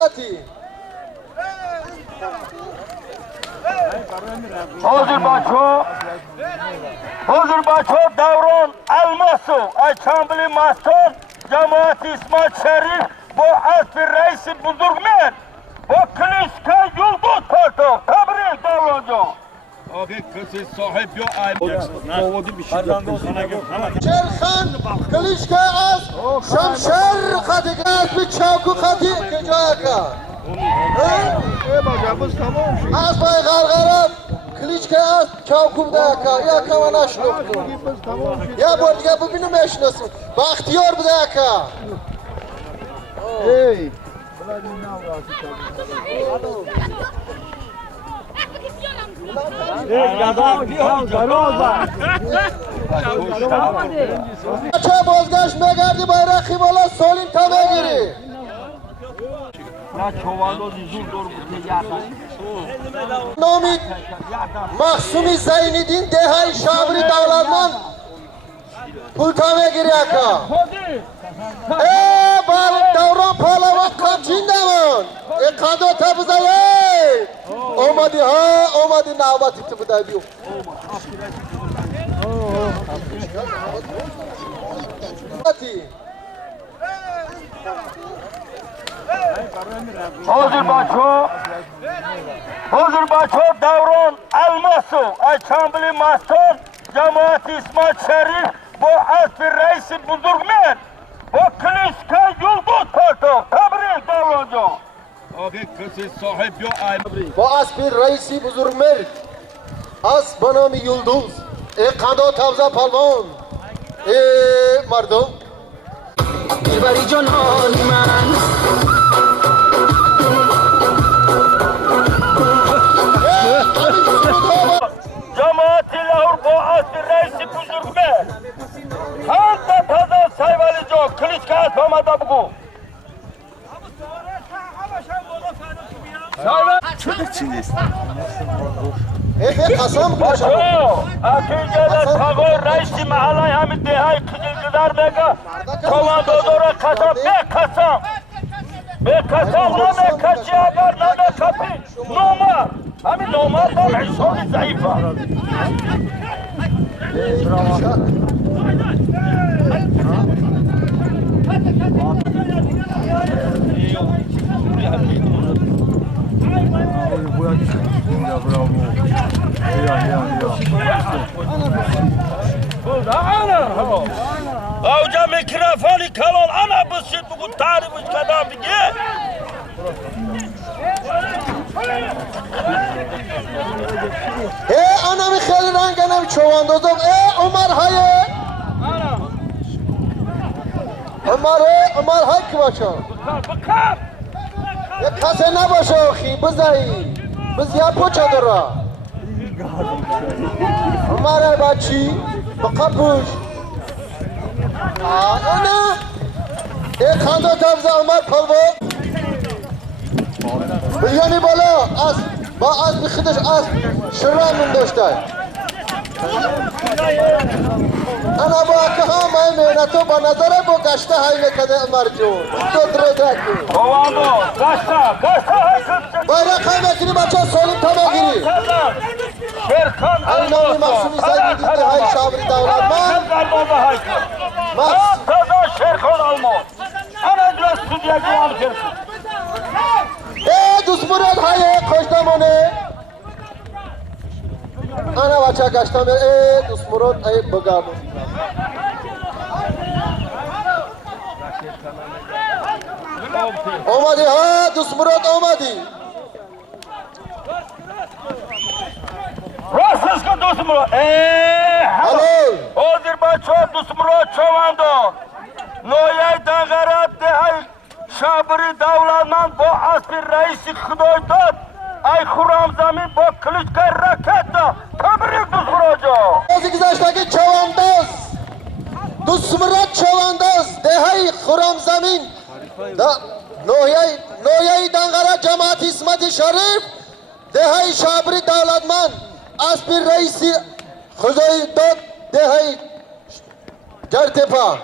Hozir bacho Davron Almasov Aychanbili Maston Jamoat İsmet Şerif bu asli reisi buzurgmen bu Klişka Yulduz Parto tabrik Davronjon. Abi kızı sahip yok ay. Kovdu bir şey. Şerxan Klişka az Şamşer Kadigas bir çavku kadi kecaka. Bacamız tamam. Az bay gargaram Klişka az çavkumda yaka. Yaka bana şluktu. Ya bu diye bu benim eşnasım. Bahtiyar bu da yaka. Hey. Çe bozgaş megardi bayrak himala solin tabegiri. Nomid Mahsumi Zeyniddin Dehai Şabri Davlatman pul tabegiri yaka. Bal Davron Palavan kamçindaman. Kado tabuzayay. Omadi ha, omadi navbati tıbıday biyo. Hozir bacho Davron Almasov Aychanbili Maston Jamoat İsmet Şerif bu asli reisi buzurgmen bu Klişka Yulduz Parto tabrik Davronjon. Abi kızı sahip yok ay. Bu asbir reisi buzurg merd. As banami Yulduz. Kado tabza palvan. Mardum. Dilbari jon holi man Cemaat-i Lahor bu asli reisi buzurgmen Hanta taza sayvalijo Klişka atmamada bugu. Kasam Bacho, Akınca'da Tagor reisi mahallay hamid dehay Kızılcıdar beka Komandodora kasam be kasam. Be kasam na be kaçı agar na be kapı. Nomar. Hamid nomar da hissoli zayıfa. Avca mikrofonu kalon ana bısit bugün tarifmiş kadar bir gel. Anamı kheli ranganam çovandozum. Umar haye. Umar hay ki başa. Bakar. Kase ne başa xi bızayı. Biz ya poçadora. Umar bachi bakapuş. Ana. Khando tabza Umar palvo. Yani bala az ba az bir xidış az şırramın dostay. Ana bu akha may mehnato ba nazara bu gaşta hayne kade Umar jo. To drodaki. Kovando, kaçta hay kıpçı. Bayrak haymetini baça solim tamagiri. Şerkan Anami Mahsumi Zeyniddin Dehai Şabri Davlatman. Taza Şerkan Almo. Ana biraz stüdyo cevap versin. Dusmurat haye koştamone. Ana baça gaştam dusmurat ay bagamu. Omadi ha dusmurat omadi. Rasız ki Dusmuro. Alo. Hozir bacho Dusmuro çovando. Noyay dangarat dehay Şabri Davlatman bu asli reisi Xdoydod. Ay Xuram Zamin bu Klişka raketa. Tabrik Dusmurojo. 18 yaştaki çavandaz. Dusmurat çavandaz. Dehai Xuram Zamin. Noyay dangara Cemaat İsmet Şerif. Dehai Şabri Davlatman. Asbir reisi Xudoydod Dehai Gertepa.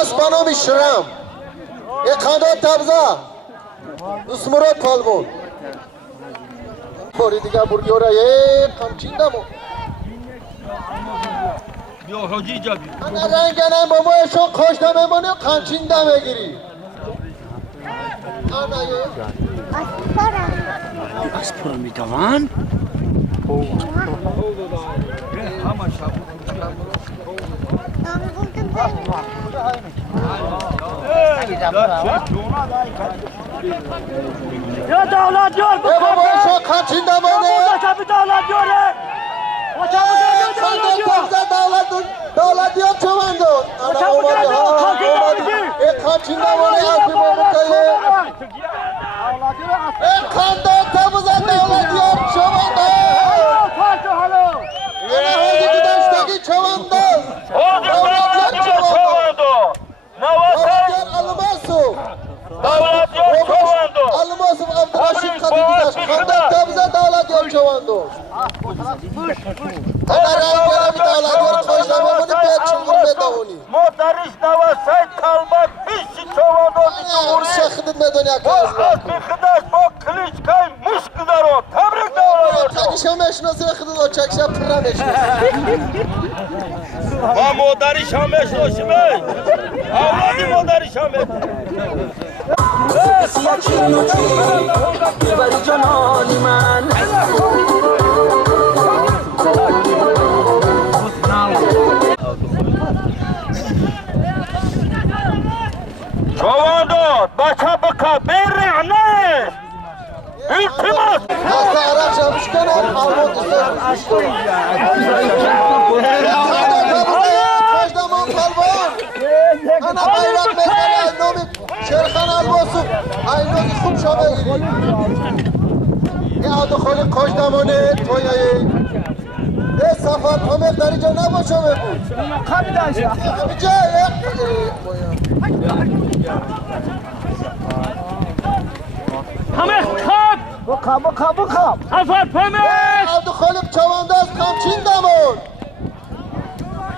As banami Şıram. خاندان تبزه اسمرات پالمون باری دیگه برگیوره همچین دمو بیا حاجی جابی انا رنگنم با مایشون خوشتا میمونی همچین دمه گیری انا اسپور میتوان یا دولت یار با مایشون همچین دمونه tabi dağlar göre. O tabi dağlar göre. دولت یا چوندو انا اومده ها همچین دمونه از بیمونده خاندان تبزه دولت یا چوندو انا هادی که داشتگی چوندو Hadi dağlar göre çoğundu. Navasay الماسو dağlar göre çoğundu. الماسو عبدالرشید خدیجی داشت خاندان تبزه دولت یا چوندو انا رنگنم دولت یا خوش نمونی بیت چنگون بدهونی Motorist Navasay kalmak hiç çoğundu. شخدت میدونی Bu az bir kıdaş bu Kılıçkay Muskıdar o. Tebrik dağlar göre. تاکیشو میشناسی خدت و چکشم پره میشناسی با مادری شام بشناسیم اولادی مادری شام دلبری جانانی من Çoğundu. Başa baka bir ne? İltimas. هسته عرب شبش کنن آلمان دوستاش خوش دمان پلوان انا bayrak میزنه نومی شیرخان الماسو اینوزی خوب شا بگیری یه آدو خولی خوش دمانه تویایی یه سفر همه در اینجا نباشه بگو اینجا Hamet kap. Baka. Afar Pemet. عبد خالق چوانداز کامچین دمون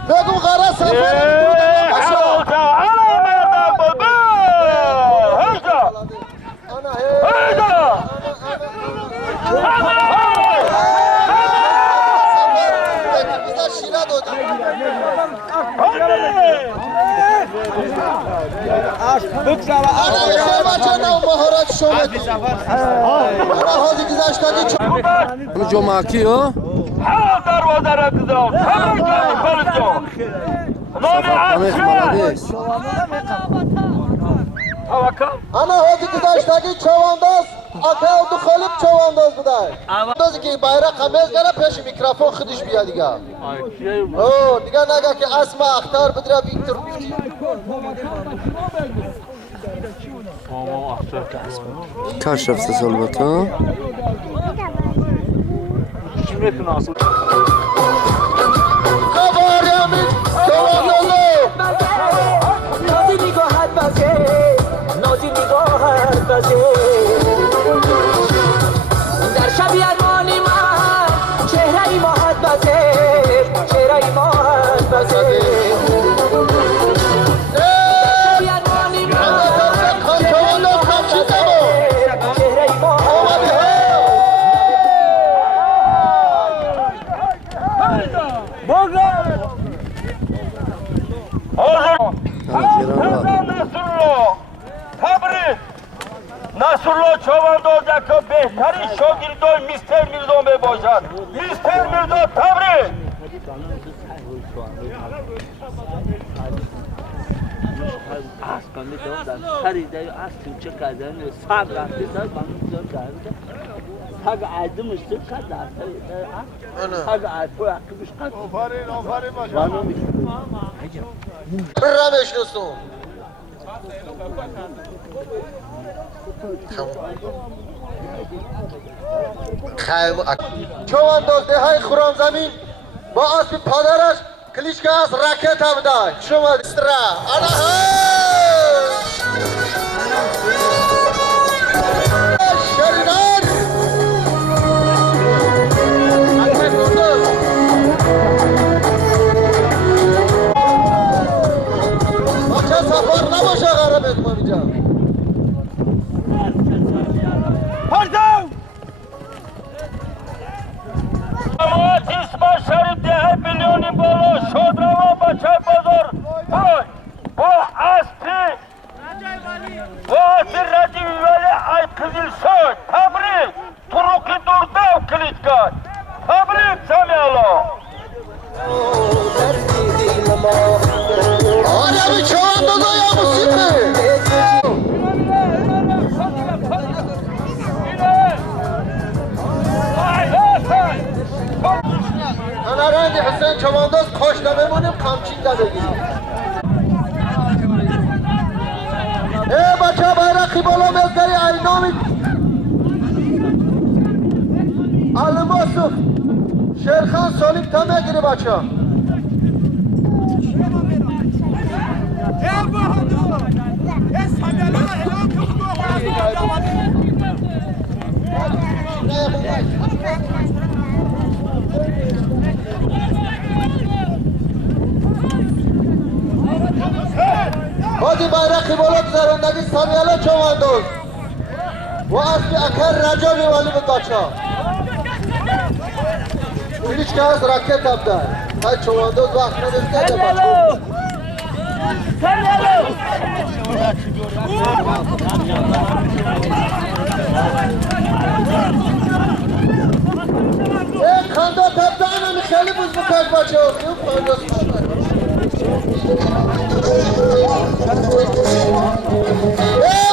بگو غره سفر Alauca. Alay merdan baba. Hayda. انا Hayda. bize şira döndü. Ana bir bacana maharat şöyle. Ana hadi güzeşteki çok. Bunu comaki o. Ha darvazara kızım. Tebrik ederim Kılıço. Nami Ahmet Asya. Malades. Tavakal. Ana hadi güzeşteki çavandaz. Ata oldu kalıp çavandaz bu da. Dozi ki bayrak kamez gara peş mikrofon خودش بیا دیگه. او دیگه نگه که اسم اختر بدره ویکتور گفتی. Kaç rafta salbata? Kabaryamin çavandazı. نازی نگاهت بزه نازی نگاهت بزه در شبی ارمانی من چهره ای ماهت بزه چهره ای ماهت بزه شبی ارمانی من چونداز کامچین دمون چهره ای ماهت Nasrullah. Tebrik. Nasrullah Çavandoz'daki behterin şogirdoy Mr. Mirdo mi باشد. Mr. Mirdo tebrik. کنده دارم در خریده یا از توچه کردن و سگ رفته سر بانو بزار کرده سگ عدم اشتر کرد در سگ عدم رقیبش کرد بانو میشه رمش نسون خیم چوانداز دهای خورم زمین با اسب پادرش کلیشکه از راکت هم دای شما استرا انا شرینان بچه سفر نباشه غرب اتمامی جان واسر رجب ولی ای قزل شد تبریک تروکی درده و کلیدگاه تبریک سمیالا آره بی چوان دادا یا موسیقی هنرند حسین چوانداز کاشته بمونیم کمچین ده بگیریم بچه bayrakı بالا مزگری اینامی الماسوف شیرخان سالیم تا میگیری بچه بازی bayrakı بالا گذراندگی سامیالا چوانداز و اسبی اکر رجابی ولی بود بچه هیچ که از راکت ابده های چوانداز وقت نمیسته ده بچه یک خانده تبده اینمی خیلی بوز بکش بچه خیلی خوانداز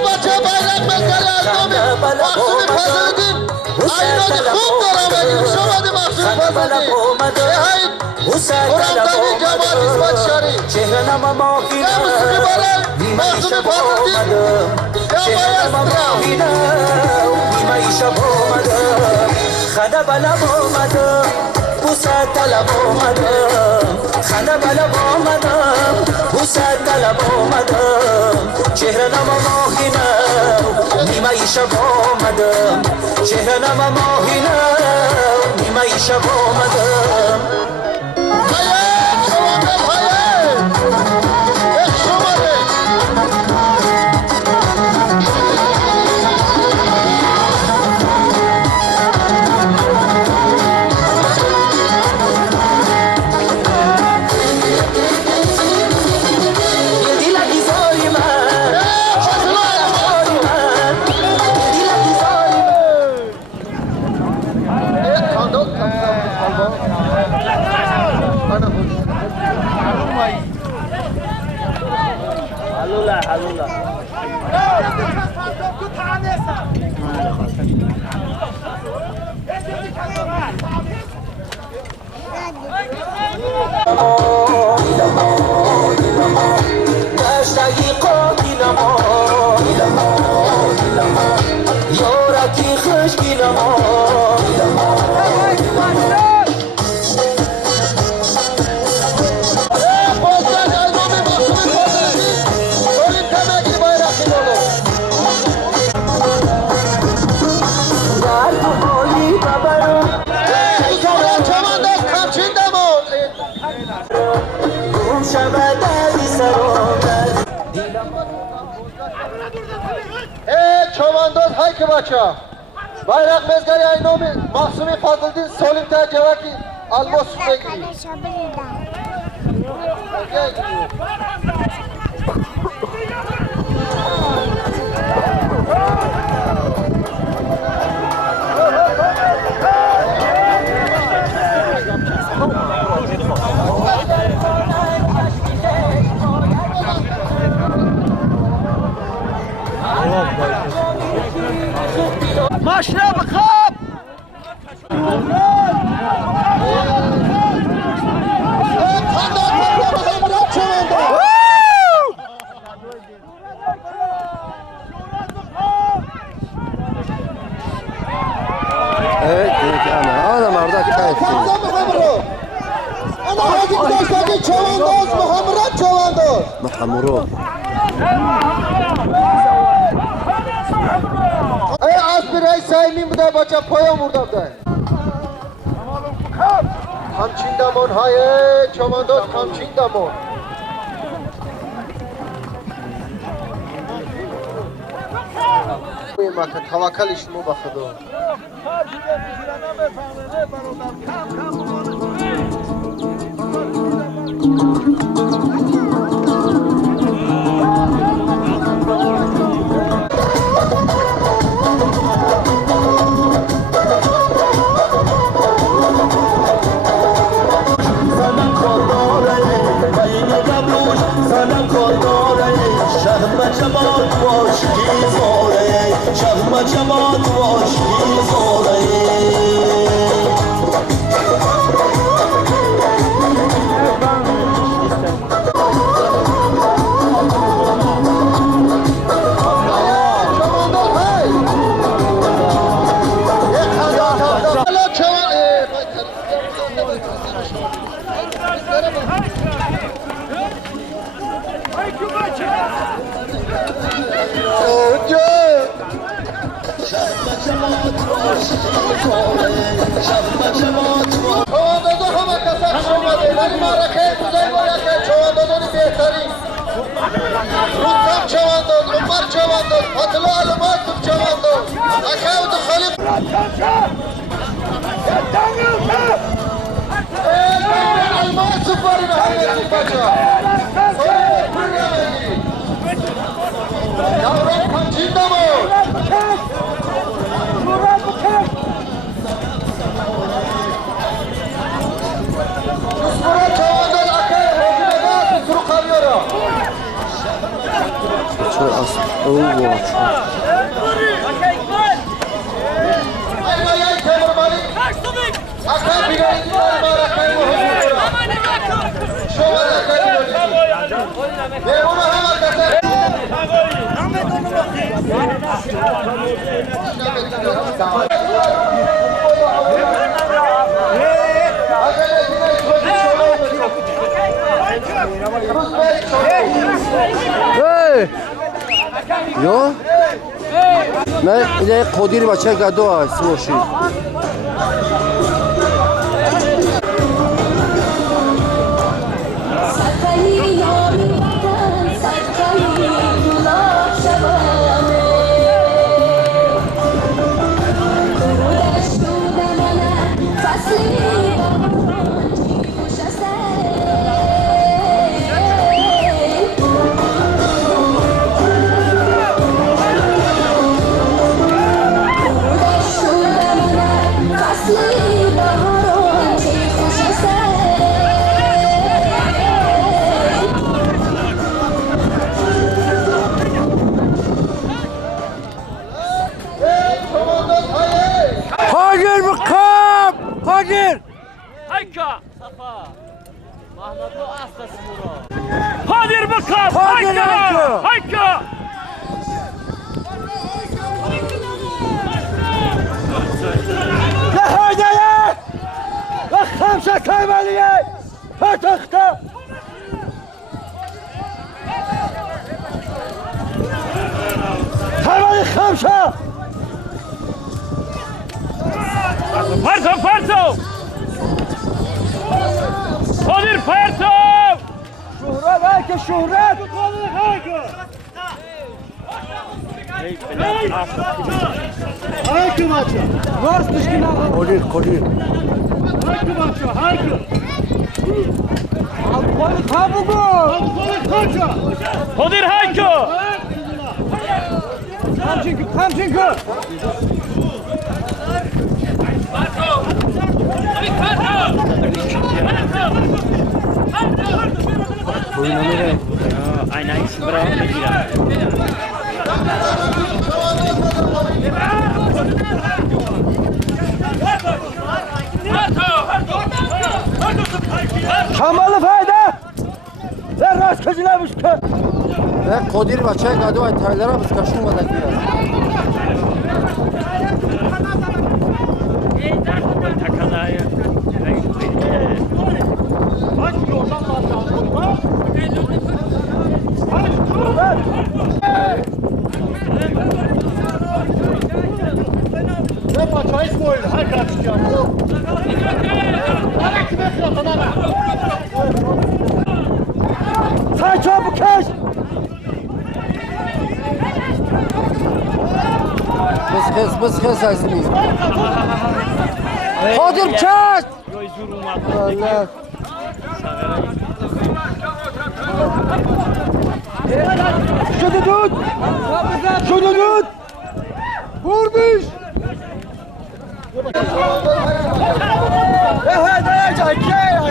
بچه bayrak مزگری از نامی مقصودی فضلدین اینازی خوب دارم بگیم شمادی مقصودی فضلدین قرامدنی جماعت اسمت شریف یه موسیقی برای مقصودی فضلدین یا بایسترم خدا بلا بومدم بوسه طلب اومدم خدا بلا بومدم بوسه طلب اومدم چهره نما ماهینم نیمه شب اومدم چهره نما ماهینم نیمه شب اومدم چوانداز های که بچه bayrak mezgari aynami Mahsumi Fazlıdin Solim Tercevaki Almos Begri مشرب خواب Evet, ana marda kayıt. Ana hadi giderseki çavandoz Muhammed çavandoz. Mahamuro. Az bir ay saymayayım bu da baca poyam burada da. Kamçin damon haye çavandoz kamçin damon. Bakın tavakal işimi bakıdı. جماد باش بیزاره شهما جماد باش بیزاره Yo? Ne ile kodiri bacha gado smoshi. Hagir mıkam! Hagir! Hayka! Safa. Mahmutlu hastası bunu. Hadir bakalım! Hagir Hayka! hayka! Hayka! Ya hadiye! Ya kamşa kaymaliye! Patakta! Kaymali kamşa! Parto! Parto! Hadir Parto! Şuhret hayka şuhret! Hayki maçı. Vars düşkün ağa! Kolir kolir! Hayki maçı. Hayki. Kolir kabugu! Balık kaça. Hadir Hayko! Kamçınkı kamçınkı! Aynen bravo. Kamalı fayda! Ve rast kızılamış ki! Ve kodir bacha gado ay taylara biz kaşın vadak ya. Takadaya. Ne maçı hiç boyun. Hayki atacağım. Say çabuk kes! Biz kes aysimiz. Kodir kes! Allah! Şunu tut! Şunu tut! Vurmuş! Hadi hadi hadi!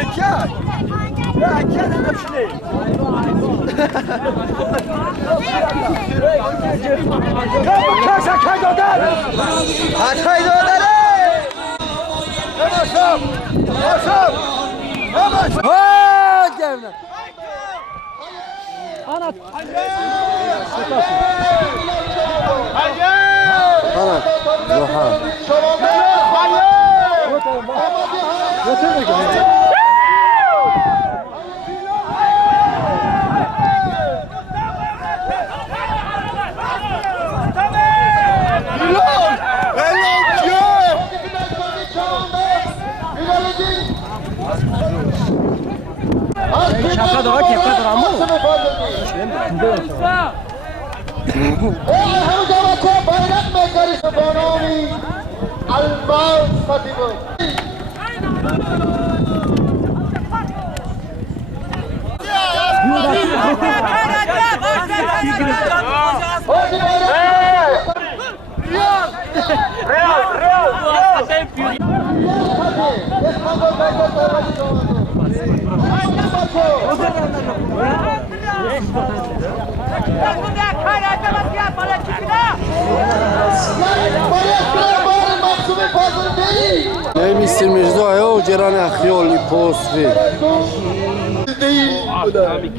bayrak mekarisi banomi Albaz Khatibu. Mr. Mirzo جران خیالی پوسری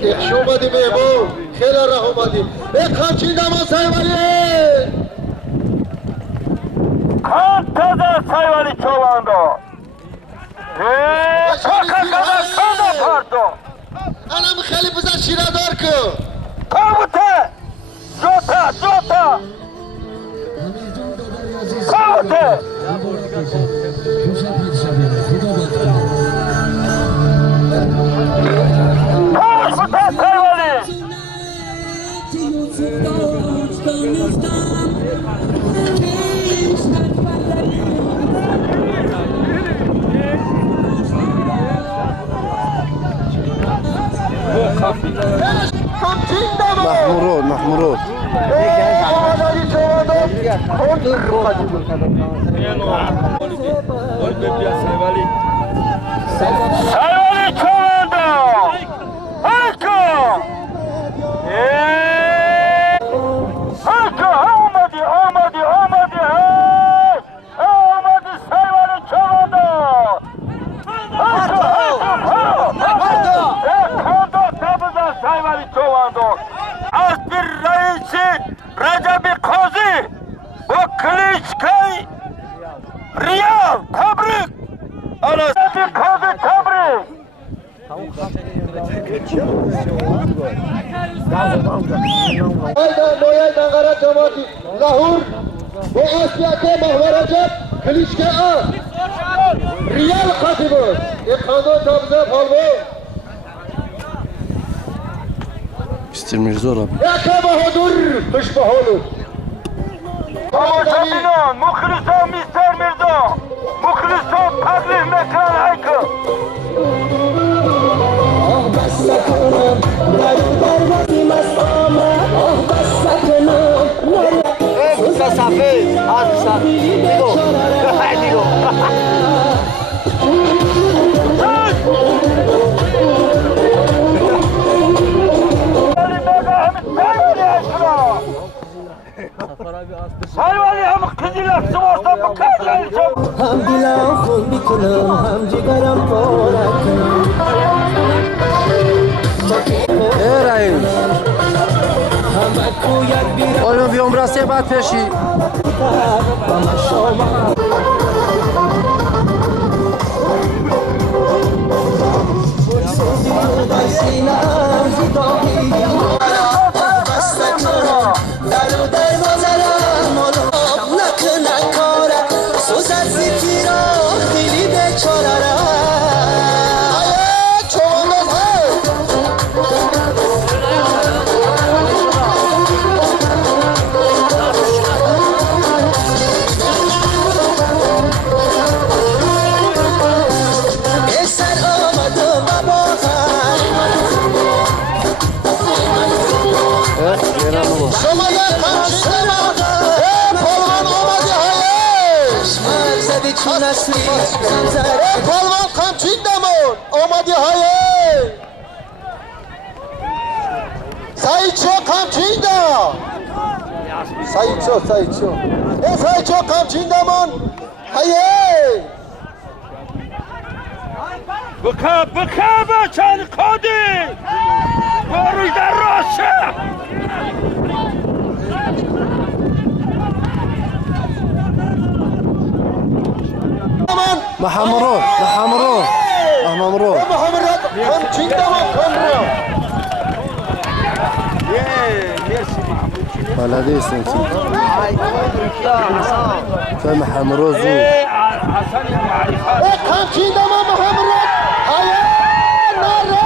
که اومدی بهمون خیلی راه اومدی بخواه دما سایوالی خان تازه سایوالی چواندو کادا پاردو انم خیلی بزن شیرادار که کابوته جوتا کابوته محمورود سایوالی چواندو هاکو آمدی سایوالی چواندو کاندو تابزن سایوالی چواندو از bir reisi Recep Kozi bu Kılıçkay Riyal tebrik Recep Kozi tebrik نویل نقره جماعتی ظهور و آسیات محورجت کلیشکه ریال خاتیبو یک خاندان تابزه فالبو Mr. Mirzo را یکه بهادر خوش بهالو Tamamıyla muhliso Mr. Mirzo muhliso tablih mekran haykı Hayvani hem kızıyla sıvırsa bu kadar çok. هم دلم خون میکنم هم جگرم پارم ای رئیس همه کویت بیرم آلون بیام راسته بعد پیشی با شما سینم زیبایی بسته کنم در و در بازرم نکنه کاره سوز از زیتی را خیلی بیچاره را شما یک همچین پلوان آمدی های پلوان همچین دمون آمدی های Sayıço kamçıydı. Sayıço. Sayıço kamçıydı man. Hayır. Bıka bıçan kodi. Görüşler roşa. Aman. Mahamro. Muhammed kamçıydı man kamro. Belediye sensin. Sen Mahamro zu. Kamçıydı man Muhammed. Hayır. Nare.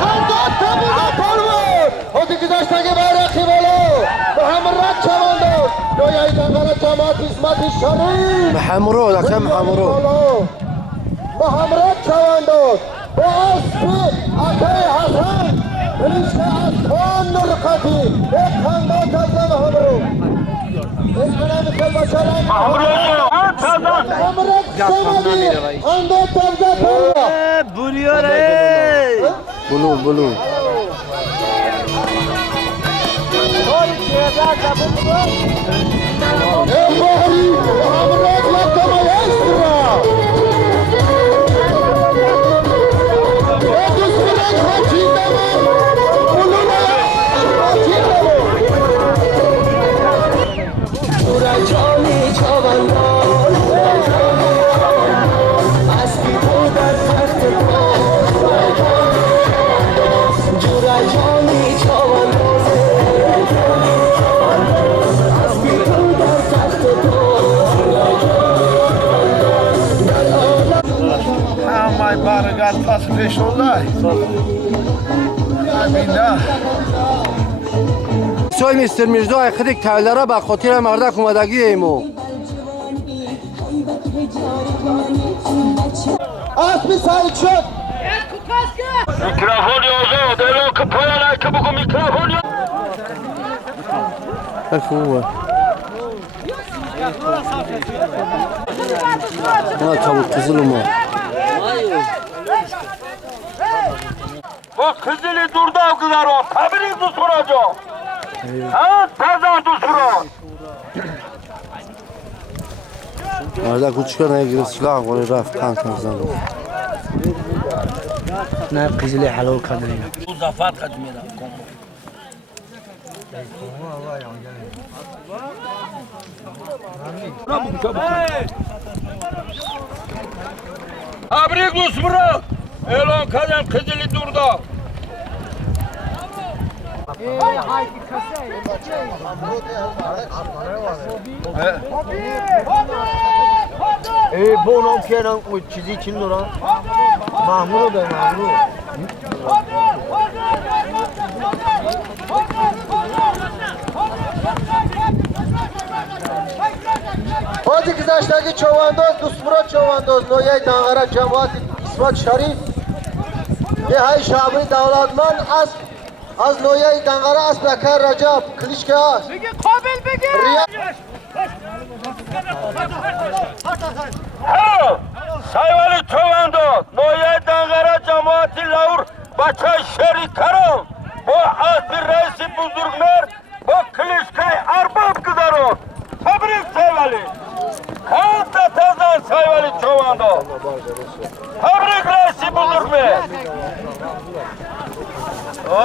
Kandat tabuda parvar. Hadi güzaştaki bayrakı bolo. Muhammed çavandı. Doyayı dangara cemaat hizmet-i şerif. Mahamro. Lakam Mahamro. Muhammed çavandı. Bu aslı Atay Hasan. Kılıçlı Aslan Nurkati. Kandat tabuda Muhammed. Ekonomi kalbaçalan. Muhammed sevmedi. Kandat tabuda parvar. Buluyor ey. Bulu. Bahri Muhammed yakama yastıra. Düşmanın kaçında mı? Buluna kaçında mı? Duracağını çavanlar Asli burada taktı Duracağını çavanlar Asli burada taktı My body got plus fish all day. Soy Mr. Mirzo ayıkıdık tavlara bak. Hotele marda kumadagi yeymo. Asmi sayıçın. Mikrofon yok. Delo kapıya ki bu mikrofon yok. Erfu var. Ha tavuk kızılı mı? Bu kızılı durdu avgılar o. Tabirin tuturacak. Ha tazan tuturacak. Marda küçükken ayı silah koyuyor raf kan kazandı. Ne kızılı halal kadın. Bu zafat kaçmıyor. Abrik Lusmura. Elon kadın kızılı durdu. Bu non kenan o çizi için duran. Mahmur da Mahmur. Hadi güzaştaki çovandoz, Dusmura çovandoz, Noyay Dangara Cemaat-i İsmet Şerif. Nihai Şabi Davlatman az Noyay Dangara az Bekar Recep, Klişke az. Riya. Ha! Sayvalı Çovando, Noye Dangara Cemaati Laur, Baça Şeri Karam. Bu az bir reisi buzurgmer, bu Klişkay Arbab Kıdarov. Tebrik Sayvalı. Kanta tazan Sayvalı Çovando. Tebrik reisi buzurgmer. O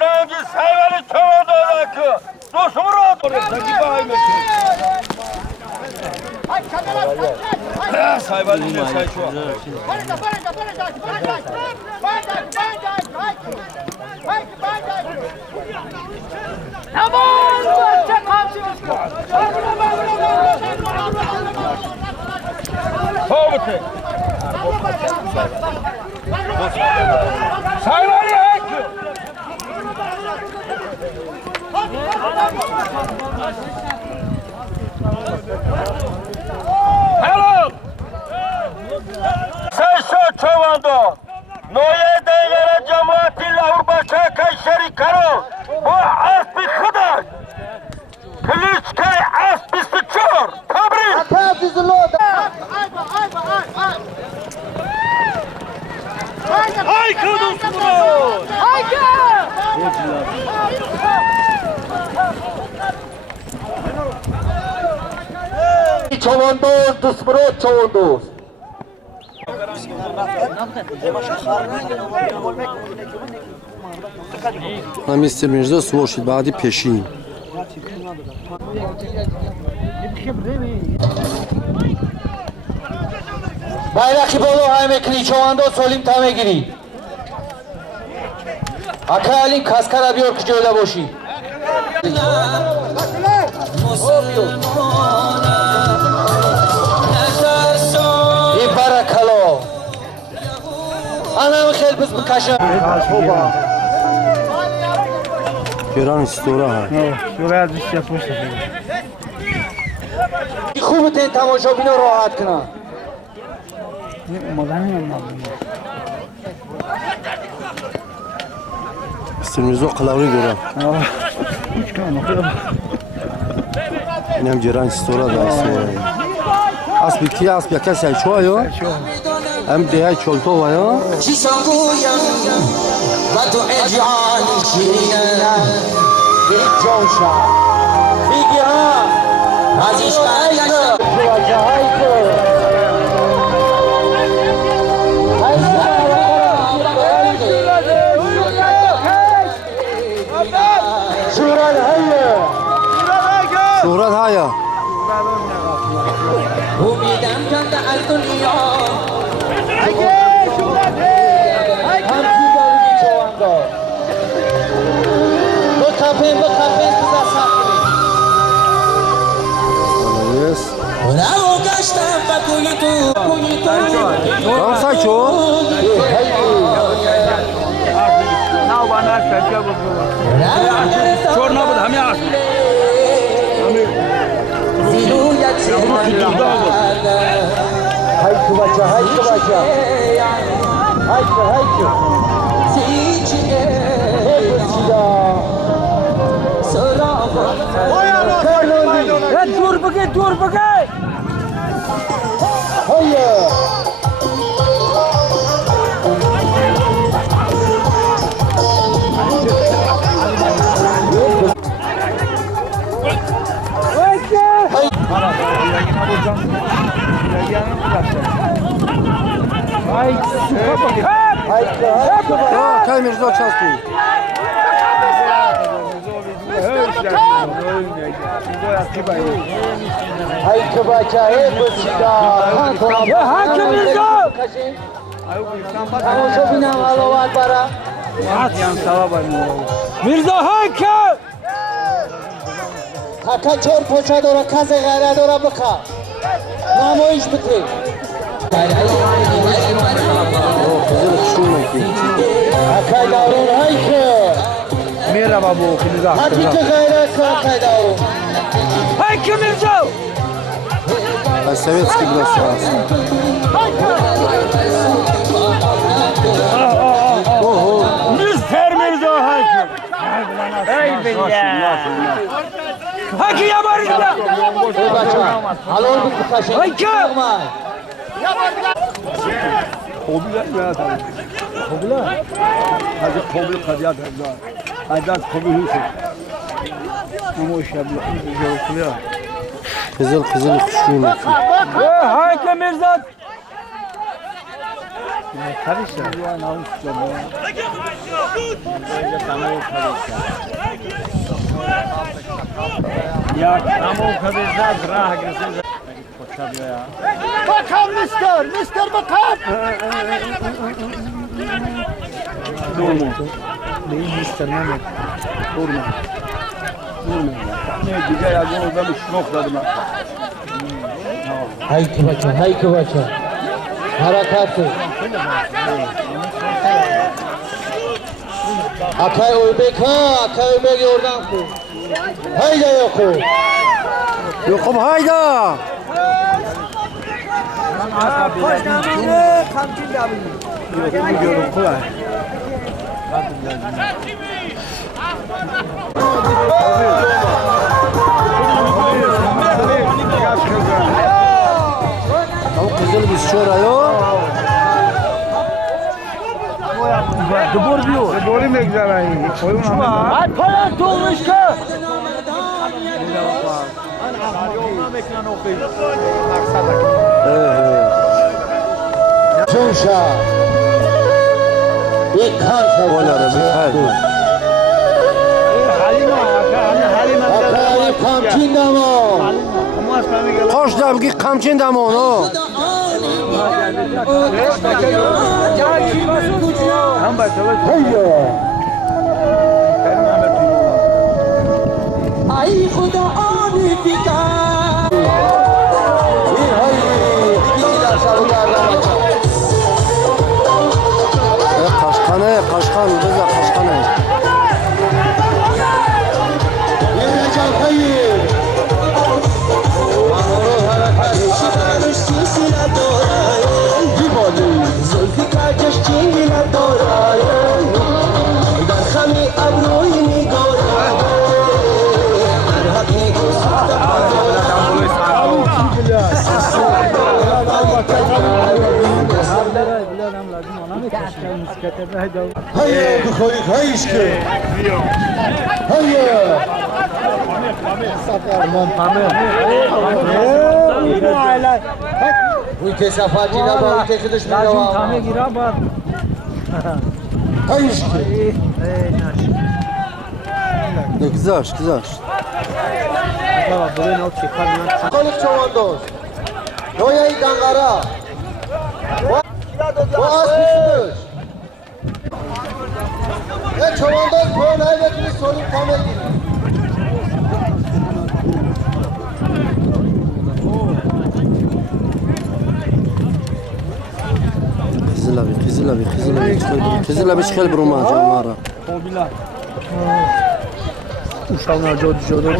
rengi Sayvalı Çovando'daki Dusmura. Sayvalı'nın say şu an. Soğutu. Sayvalı hakkı. Hello. Sen Çovando. Noye Dangara Cemaati Laur Baça Kayseri Karo. Bu az bir hıdır. Klişkay az bir sıçıyor. Tebrik. Atay Dizloda. Ay kırdın bunu. çavandoz, dısmırot çavandoz. مستر میرزا سوار شد بعدی پیشین Bayrakı bolu haymekli çavandoz solim tamegiri. Akalim kaskara biyor ki öyle boşi. İbarakalo. Anam xel biz bikaşa. گران استورا ها خوب تن تماشا بینو راحت کنه. مستر میرزا قلاوی گران اینم گران استورا دا استورا اسبی کی اسبی کسی چوا یا هم دیگه چولتو و یا چی سنگویم و تو اجعالی شیرینه Joşa. Bigi ha. عزیز قلبم Şuraca hayko. Şural hayya. شهرت ها امیدم کند از دنیا Hamsi davudi çovanda. Bu kapın kıza saklı. Yes. نمو گشتم و کوی تو Tamam say ço. چور نبود همه عصر Hayko baca, hayko baca. Hayko, hayko. Hep sida. dur bakayım. Hayır. Ha, Kay Mirza çastı. Hayko baca, hep sida. Hakim Mirza. Tamam binam alavat bara. Mirza Hakim. Haka çor poça dora kaze gayra dora baka. Namoyiş bitti. Haka davrun hayko. Merhaba bu Mirza. Hakiki gayra haka davrun. Hakim Mirza. Sovetski biraz şans. Mr. Mirza Hakim. Ey billah. Hakim yabarında. Ey baca. Alol bitti kaşın. Hakim. Kobiler ya tabii. Kobiler? Hadi kobil kadiyat evler. Hadi kobil hüsün. Ama o iş yapıyor. Güzel Kızıl kızıl kuşuyum. Hakim Mirza. Ya tamam kadar rah girsin. Koçabiliyor ya. Bakan mister bakan. Durma. Neyi istemem. Durma. Durma. Ne güzel ya bunu ben şnokladım ha. Hayko baca, hayko baca. Harakatı. Akay Uybek ha, Akay Uybek oradan ku. Hayda yoku. Yokum hayda. Tamam kızıl biz şuraya. Borim ne güzel ay. Koyun ama. Ay falan dolmuş ki. جوشا یک کار Ola da bir hayır. آقای کامچین دما Koş da bir kamçın da mı onu? ای خدا آن فکر Kaşkanı, kaşkan, bize kaşkanı. Hayır bخوری خواهیش که hayır بوی کسافتی نبا بوی کسیدش میگوام خواهیش که Ne güzel, güzel. خالیق چواندوز نویای دنگارا و آسپیشوش یک چواندوز پرونای بکنی سولیم کامل گیری Kızıl abi. Kızıl abi çıkar buruma canlara. uşaqlar jodu.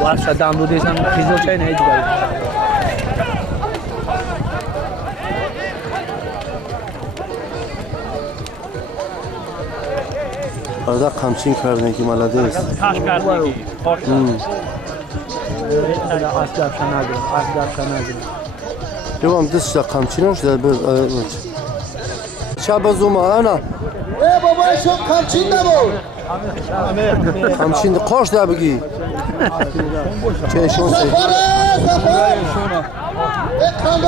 Bu arşadan bu desem kızıl çay neydi bari? Arada kamçın karne ki malades. Taş karnı ki. Asla şanadır. Devam dışta kamçın hoş da bir Çaba zuma ana. بابای شو کامچین نبود Kamçın koş da bigi. Çeşon sey.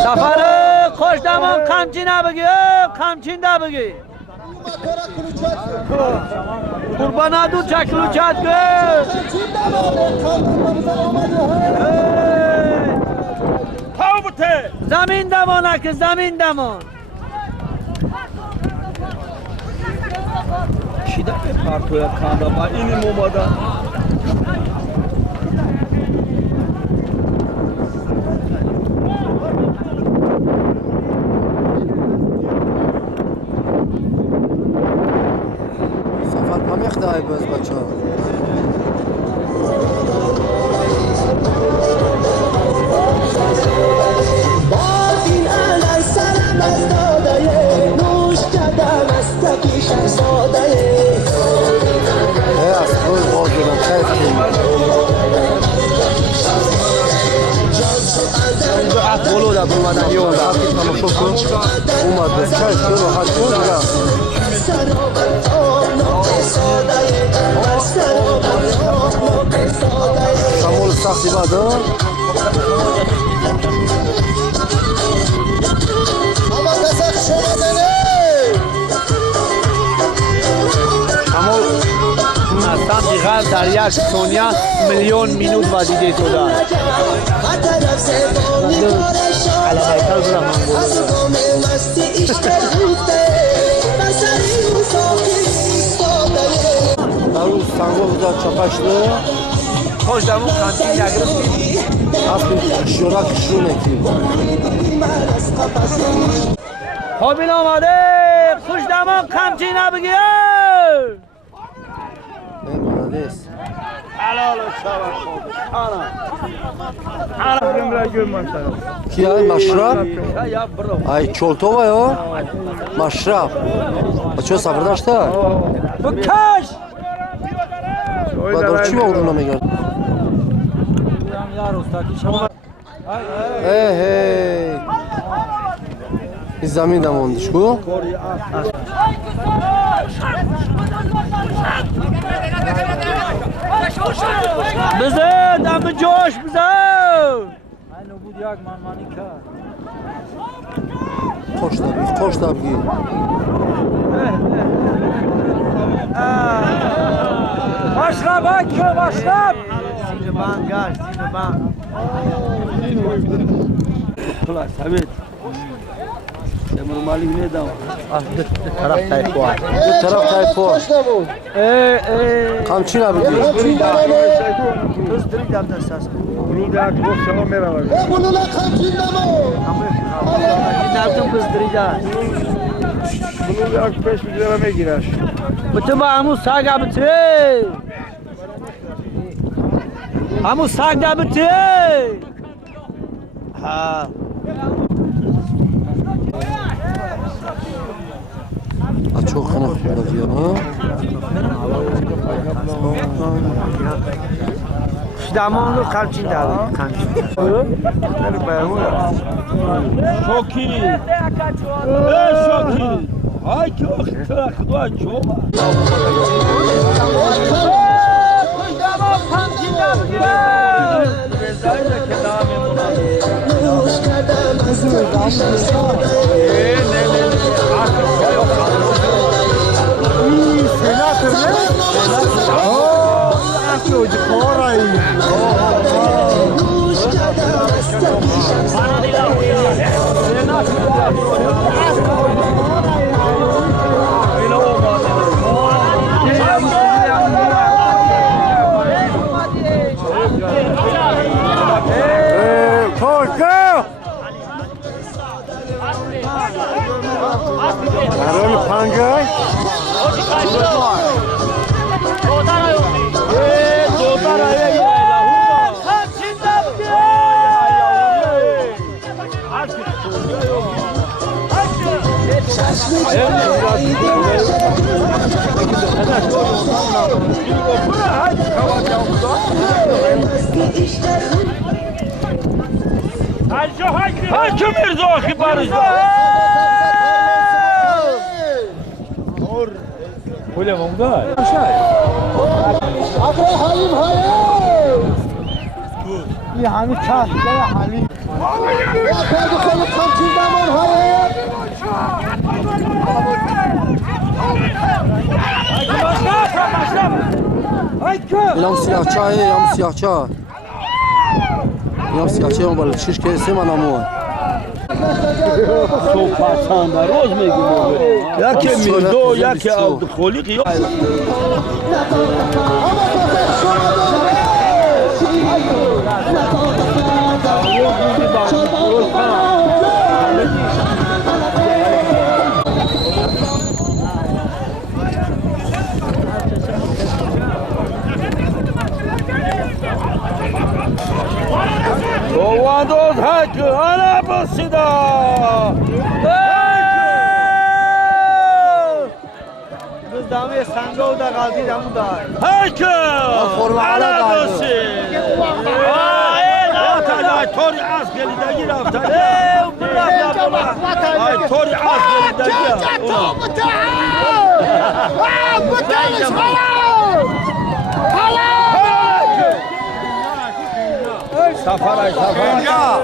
Zafarı koş damon kamçın abigi, kamçın da abigi. Kurban adı çakılı çat göz. Zamin damon akı, zamin damon. Şida partoya kanda var. İnim omada. Safar pamuk da ay bez bacha. بادین علی سرم از دادایه نوش کردم از تپیشم سادایه He asıl bozduran kayıp değil. Bolu da bulmadan iyi oldu. Ama şoku umar bez kayıp değil. Hakkı ya. Samol saksibadı. اما کسک شما دنه Aslan diğer derya Sonya milyon minut vadide soda. Alabaykal bırakmam bu. Darul sango da çapaşlı. Koş damon kantin yagırıp Asıl şorak şune ki. Hobil olmadı. Kuş damon kamçın abigi. Ey malades. helal olsun. Ana gümrah görmem sana. Ki ay maşrap. Ya bro. Ay çoltova yo. Maşrap. Açıyor sabırdaşta. Bu kaş. Badorçu mu uğruna mı gördün? Hey. Zamin damondiş bu. Bize damı coş bize. خوش دبگی Başla bak başla. Zilban gel, zilban. Kulaç Sabit. Demir Malik ne davam? taraf tayfo kamçın abi Bunu da koşama merhaba. Bunu da kaçındamı. Bunu da 5 liraya girer. Bütün bu amu saga bitti. Amu saga bitti. Ha. çok kanat yazıyor ha. Damanlı kalçin de abi. Çok iyi. Çok iyi. Ay çok tırak doğa çok. Hakim Mirza kibarız. Öyle mi onda? Abre Halim Halim. Bir hani çat gel Halim. Ya kaldı kolu kaçındamı Halim. Yam siyahça है yam siyahça yam bal şiş kese manamı Sofa çanda roz mu gibi? Ya ki Mirza ya ki aldı kolik yok. Doğandoz hakkı ana basıda. Biz damı sango da kaldı damı da. Hakkı ana bası. Ay tori askeri de gir hafta. Ay tori askeri de gir. Safaray Kenca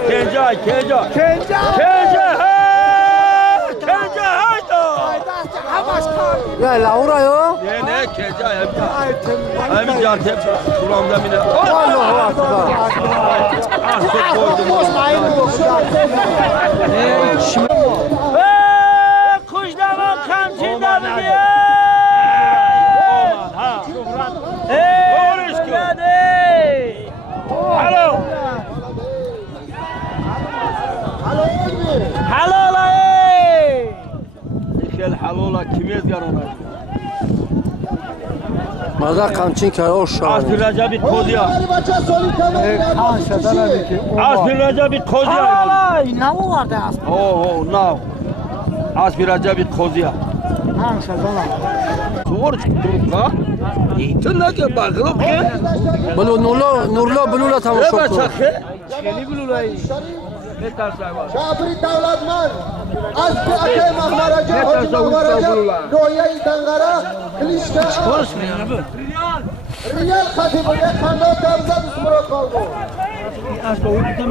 ya Laura yo ne Kenca hem cartep kuramda mine Allahu akbar Kuşlama kamçında mı diye? Alo. Halola Gel halola kim yazgar ona? Maga kamçın kar o şu an Aspiraca bir kozya. Baca solitame. Aspiraca bir kozya. Halola ne vardı aslında? Oh now. Aspiraca bir kozya. Zor durka. İtine ki bakılıp ki. Bulu nurla bulula tamam Ne çok başakı? Şabri Davlatman. Az bu ate mahmaraca, hoca mahmaraca. Noya itangara. Klişka. ریال خطیب یک خنده کبزه بسمرو کالبو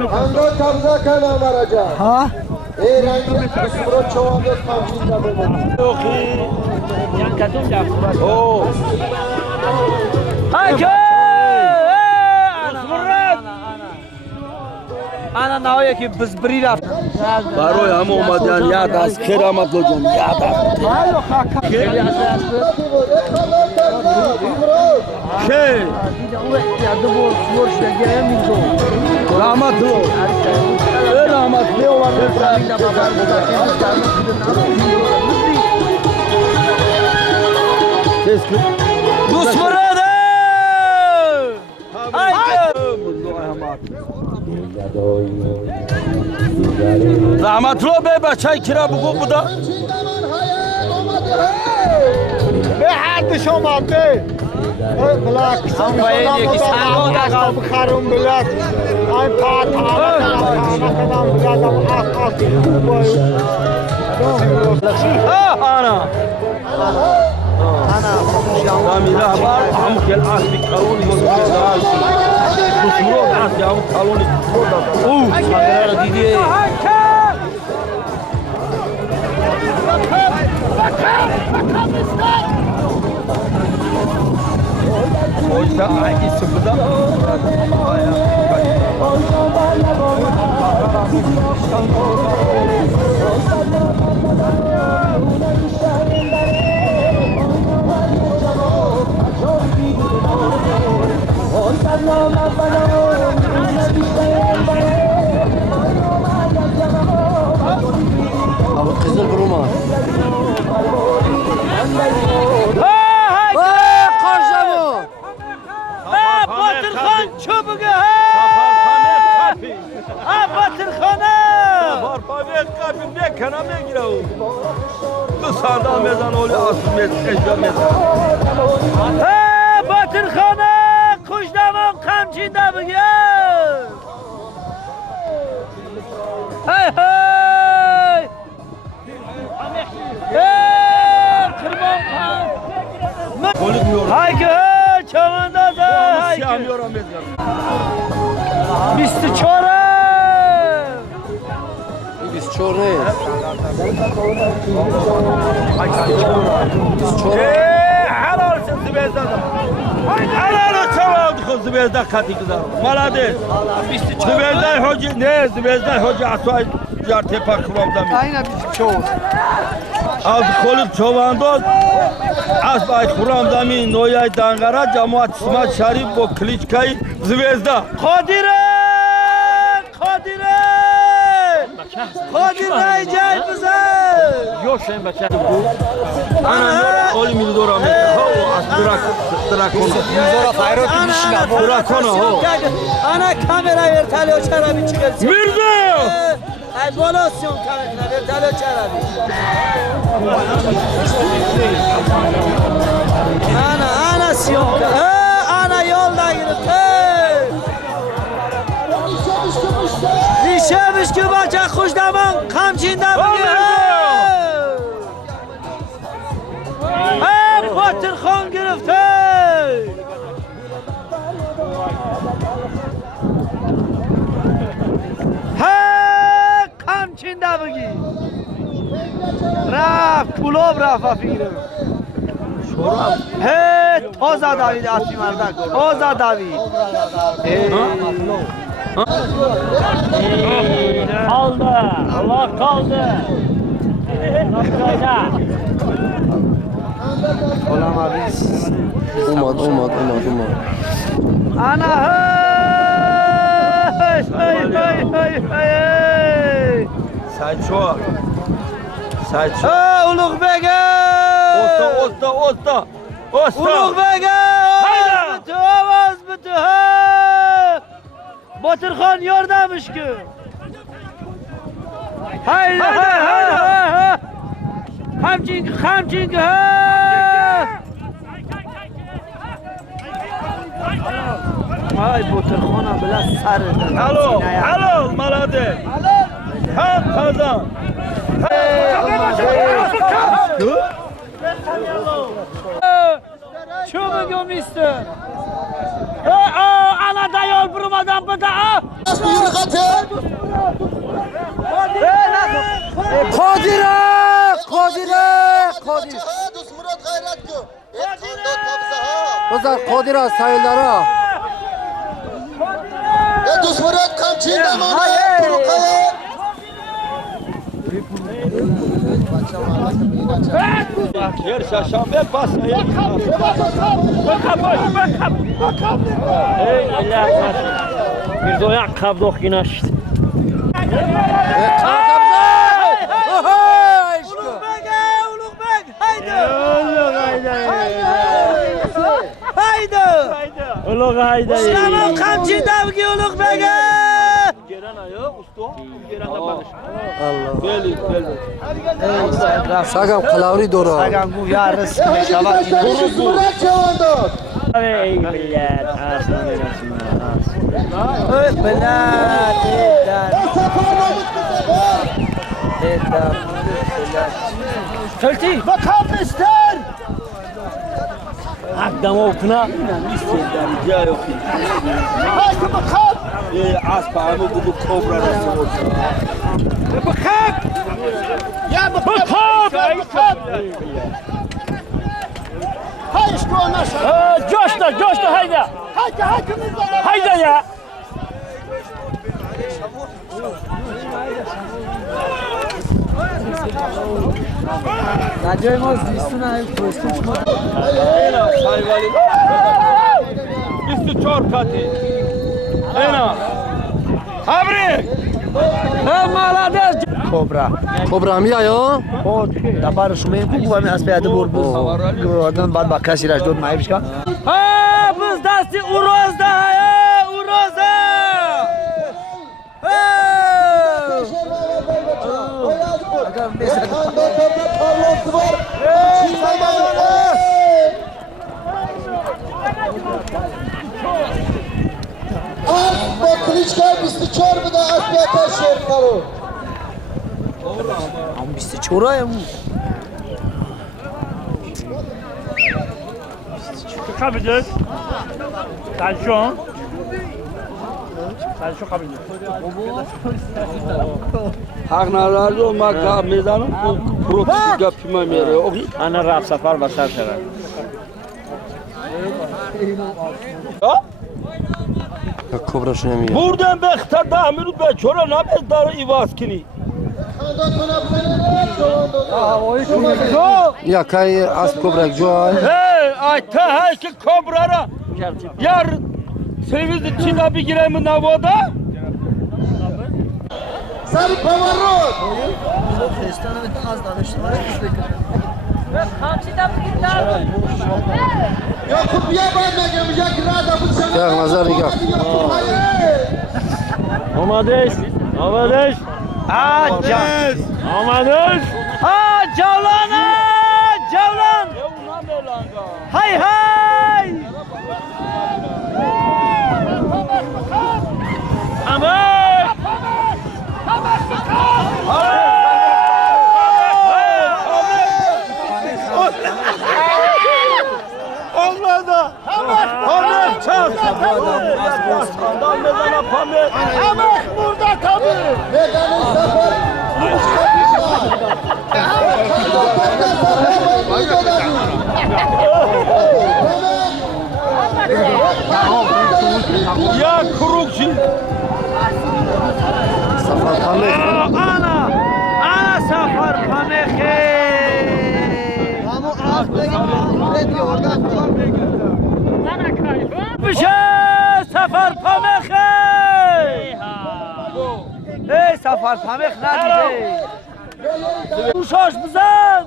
خنده کبزه کنه مرجا ها ای رنگی بسمرو چوانده کامشین دا بمونی انا نهایی که بزبری رفت برای هم اومدن یاد از کرامت لو جان یاد از خیلی اصلا که رحمت لو رحمت لو دوست مراده رحمت لو به بچه کرا بگو بودا به حدش آمده بلاک باید یکی سرما داشت. بخارم بلاک این پات انا دامیده بار همو کل آسبی کلونی بسمرو آسبی همو کلونی او دیدی oysa hangisi bu da? Abi kızıl kuruma. Batırxan çöbüge ha Batırxana Barpavet kapim ne kana me gira o. Tu sanda mezan oli asıl mezan mezan. ha Batırxana kuşdamın kamçında bugün hey hey hey kırmam kan Kolumuyor. hayki çamanda da hayki Siyamıyorum mezan. Bisti çore Biz çorneyiz. Biz çorneyiz. Halalsın zibezda da. Halal çavaldı kız zibezda katı kızar. Malades. Zibezda hoca ne zibezda hoca asay jar tepa kıvamda mı? aynen bizim çoğu Az koluk çovandoz. Asbay kuramda mı noyay dangara cemaat İsmail Şarif bu Kliçkay zibezda. Kadire Kadire icay bize Yok sen bacak. Ana oli milidora me. Ho astırak ona. Zora fayro ki dişine Bırak onu ho. Ana kamera ver talo çarabi çıkarsın Mirza! Ay bolasyon kamera ver talo çarabi Ana siyon ana yolda yürüt Dişemiş ki bacak kuşdaman kamçında bugün Batırxan girifte kamçında bugün Raf kulov rafa fikirim He toza David asım ardak toza David Kaldı Allah kaldı Olamadız Olmadı. Ana hey Sayço. Sayço. Uluk bege Osta. Uluk bege Avaz bitti Batırxan yordamış ki Haydi Hamçink Ay Batırxan'a bile sarı Halo malade. Tam kazan. Çubuk gömüşsün. Ana da yol vurmadan bu da. Bir katı. Kadire! Dus Murat gayret gö. Kando tabza ha. Kızlar Kadire sayılara. Dus Murat kamçıyla mana. Turukaya. Her şaşan ve basaya. Ey Allah. Bir doyak kabdok yine işte. Uluk haydi. Ustamım kamçı davgi uluk bege. Gelen ayağı usta. Gelen de barış. Allah. Geli. Sagam kalavri doğru. Sagam bu yarıs şavat. Dus Murat çavanda. Ey millet. Aslan arasında. Tölti. Bakalım ister. Akdam okuna. İstediğim rica yok. Haydi bakalım. Asparımı bu kobra nasıl olsun? Bakalım. Ya bakalım. Hay işte ona şey. Coş da haydi. Haydi Haydi ya. Üstü çor katı. Ena. Habri. Kobra mi ya? Da barış mı? Bu var mı asbiyatı bu. Oradan bad bakka siraç dön mayışka. Ha biz dasti urozda urozda. Kando tabza parlosu var. Bakliçka bisti çorbu da asbiyata şerifleri. Biz çoraya mı? Çıkabiliriz. Tansiyon kabili. Haknalarlı olmak mezanın bu protesi yapıma meri. Ana raf safar basar sever. Kobra şuna mi ya? Buradan bektar da amiru be çora ne bezdarı ivaskini. Kando çorabı. Ya kay as kobra joy. Hey ayta hay ki kobrara. Yar seviz içinde bir giremin navoda. Sarı pavarot. Ya kupiye bağırmayacağım. Ya kirada bu sana. Ya nazar ya. Amadeus. Amadeus. Ha Cavlan. Hay. Aman. Olmadı. Pamet çal. Skandal mezana pamet. Ama burada tabii. Medanın sefer. Ya kurukçu. Safar pamet. Ana safar pamehe. Safar pamehe. Ey safar pameh nadide. Uşaş bizan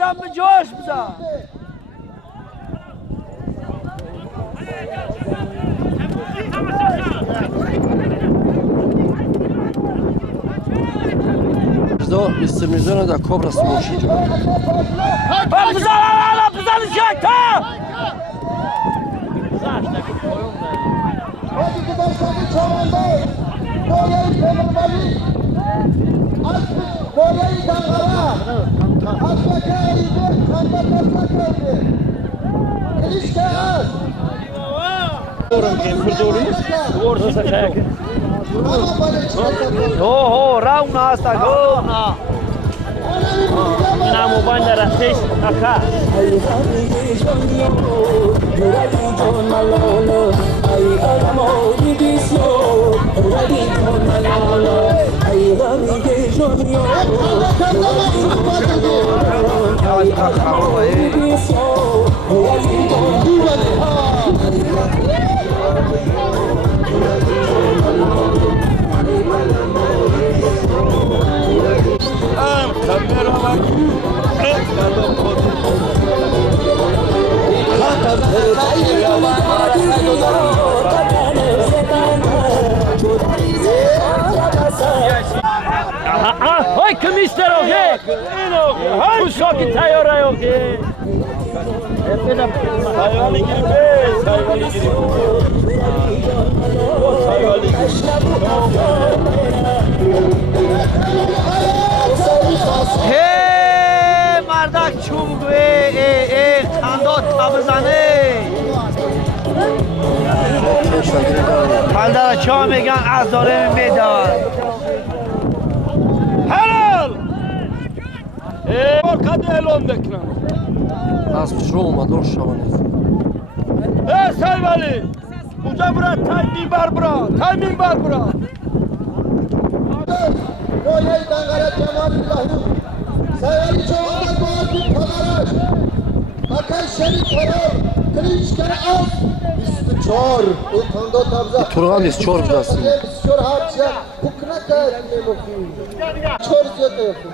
dam josh bizan. Mr. Mizona da kobra smoshi. Bak bizan şeytan. Hadi giderseniz çoğunda. Böyleyi temizleyin. Böyleyi dangara. Asbaka eride. Ho, rauna asta, rauna. Namo bandara seis aka. های کمیستر اوکی اینو خوشاکی تیاره اوکی سایوالی گیری بیس سایوالی گیری سایوالی هی مردک چوب گوی خندات تبزنه خندر چا میگن از داره میدار Helal! Orkada elon beklen. از روما دور شوانید Selvali! Uca bura, taymin bar bura, taymin bar bura. Böyle Dangara Cemalullah'ı Sayali Çoğanlar Boğaz'ın Pagaraş Hakan Şerif Karar Kılıçkara Az Üstü Çor Utanda Tabza Turgan biz çor biraz. Çor Harçya Hukna Kayakine Mukim Çor Ziyata yapın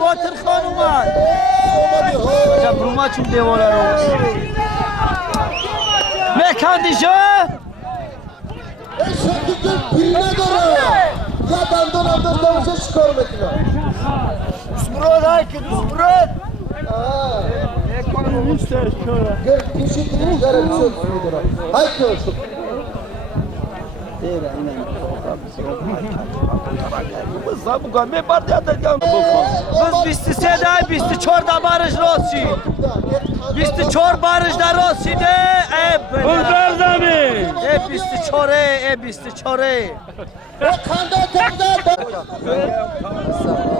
باتر خانه اومد عجب روما چون دیواله رو میکندی شو Eşeklikte birine doğru Ya dandon amdan davuşa çıkar mekina Sprot hayki sprot Gel kişi dinlere bir şey söylüyor Hayki olsun Biz 23 day 24 da barış rosi 24 barış da rosi de Kurtar zami! 24 Kanda tabda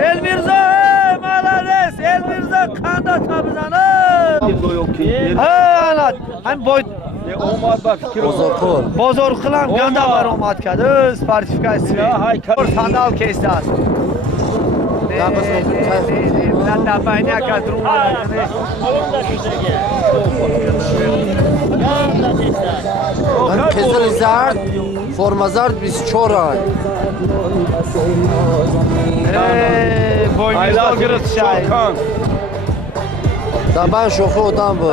El Mirza malades El Mirza kanda tabzanı Ha anlat hem boy Bozokol. bozor kılan ganda var omad kadı spartifikasyon sandal kesti است نه تفاینی اکد رو من کزل زرد فرما زرد 24 ay. boynuzda gırız şey Da ben şoku odan bu.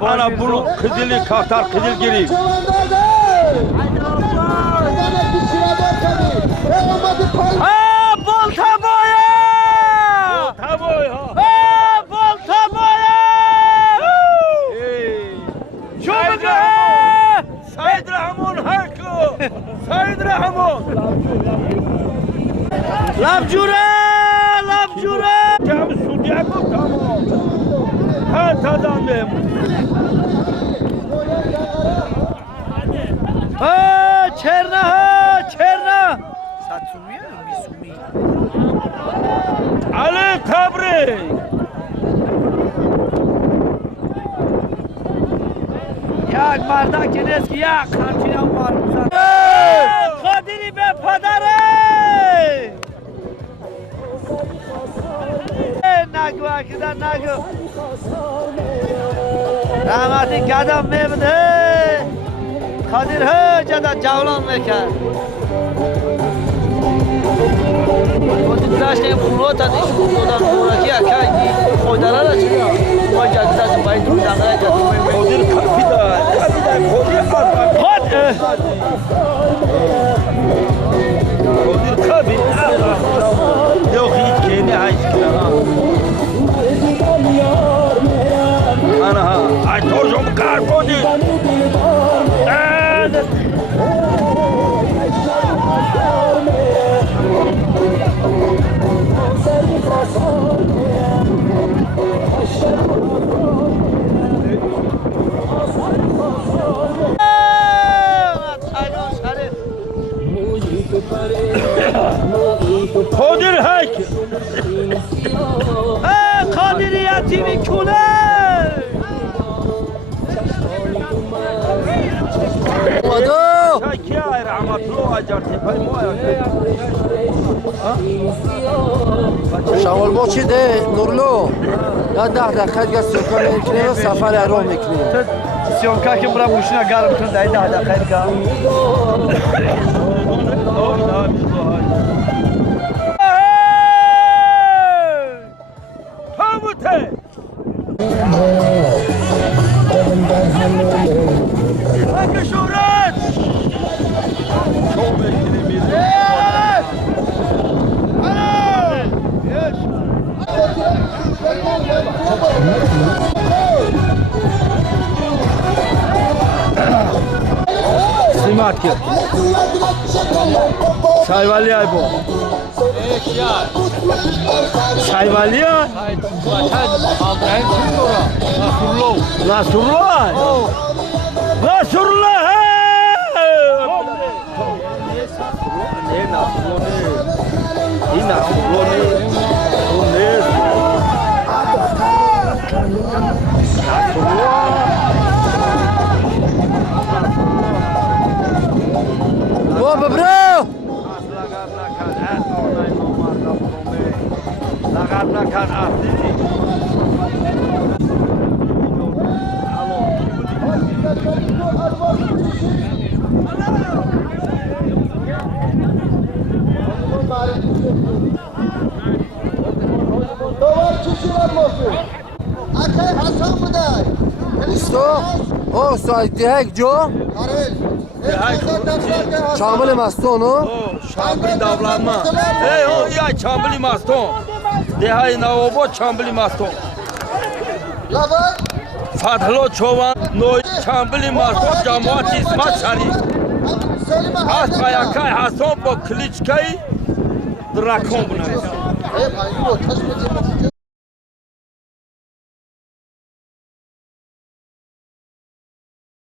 Ana bunu kızılı kahtar kızıl giri. Bolta boya! Bolta boya! Said Rahman Hakkı! Said Rahman! Labjura! Cami Sudiye bu tamam. Ha tadan benim. Çerna! Satsumiye mi? Ali Tabrik! یک مردک نیست که یک همچین هم مارموزن قادری به پدره نگو اکیدن نگو رحمتی قدم میبده قادر ها جدا جولان میکرد خودی داشت این خونوت از ایش خونوتن خونکی اکایی خودره را چرا ما جدیدت باید دور دنگره جدید Kodir kapida. Kodir kapida. Yok hiç kendi Ana ha. Ay torjum kar kodir. خودر هک قادریتی میکنه شکی ای رحمت الله اجر تپای ما شوال با چی ده نورلو یا 10 دقیقه دیگه سوکا میکنیم و سفر راه میکنیم سیامکا که برای موشنا گرم کن دایی 10 دقیقه دیگه تابوته اگه شورت شو میکنی میره سیمات کرد سایوالی ای بو سایوالی ای نصرالله نصرالله این نصرالله بابا برو لقد نکن اهلی او سایت دهک جو شامل مستونو شامبلی davlanma. Ey o ya Çambili Maston. Dehay Navobo Çambili Maston. Fathlo Çoban Noy Çambili Maston Cemaat İsmat Şarif. Az Kayakay Hasan bu Kliçkay Drakon buna.